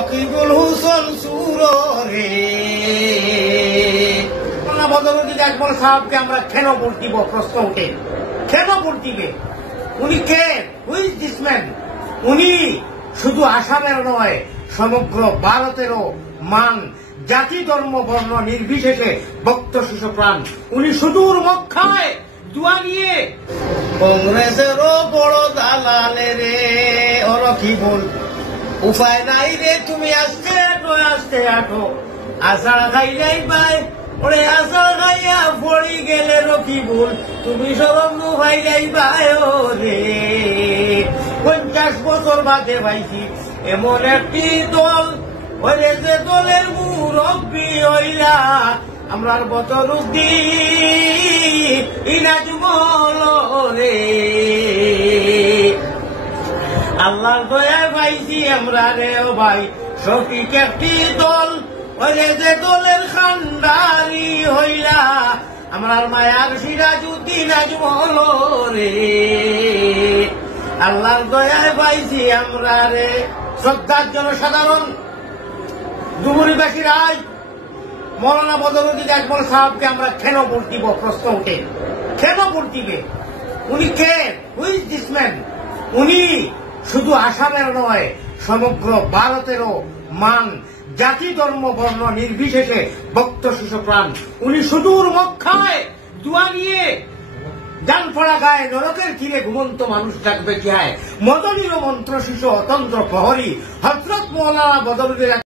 রকিবুল হুসন সুরে বদরুদ্দিন আজমল সাহেবকে আমরা কেন ভোট দিব? প্রশ্ন উঠে, কেন ভোট দিবে? উনি কে? Who is this man? উনি শুধু আসামের নয়, সমগ্র ভারতেরও মান, জাতি, ধর্ম, বর্ণ নির্বিশেষে ভক্ত শিশু প্রাণ। উনি সুদূর মক্কায় দোয়া নিয়ে কংগ্রেসেরও বড় দালালে রে রকিবুল, উপায় নাই রে তুমি আস্তে আটো আস্তে আটো, আষাঢ় খাইলাই পাই ওরে আষাঢ় খাইয়া পড়ি গেলে রকিবুল, তুমি সরম ভাই যাই পাই রে। 50 বছর বাদে পাইছি এমন একটি দল, ওরে যে দলের মুরব্বী হইলা আমরার বদরুদ্দিন আজমল রে। আল্লাহর দয়ায় পাইছি আমরা রে ও ভাই সঠিক একটি দল, ওরে যে দলের খানদানি হইলা আমরার মায়ার সিরাজউদ্দিন আজমল রে। আল্লাহর দয়ায় পাইছি আমরা রে। শ্রদ্ধার জনসাধারণ, ডুমুরিবাসী রাজ মৌলানা বদরুদ্দিন আজমল সাহেবকে আমরা কেন ভোট দিব? প্রশ্ন উঠে, কেন ভোট দিবে? উনি কে? Who is this man? উনি শুধু আসামের নয়, সমগ্র ভারতেরও মান, জাতি, ধর্ম, বর্ণ নির্বিশেষে ভক্ত শিশু প্রাণ। উনি সুদূর মক্কায় দোয়া নিয়ে গান পড়া গায়ে নরকের তীরে ঘুমন্ত মানুষ ডাকবে কি হয়, মদনীয় মন্ত্র শিশু অতন্ত্র প্রহরী হযরত মৌলানা বদরুদ্দিন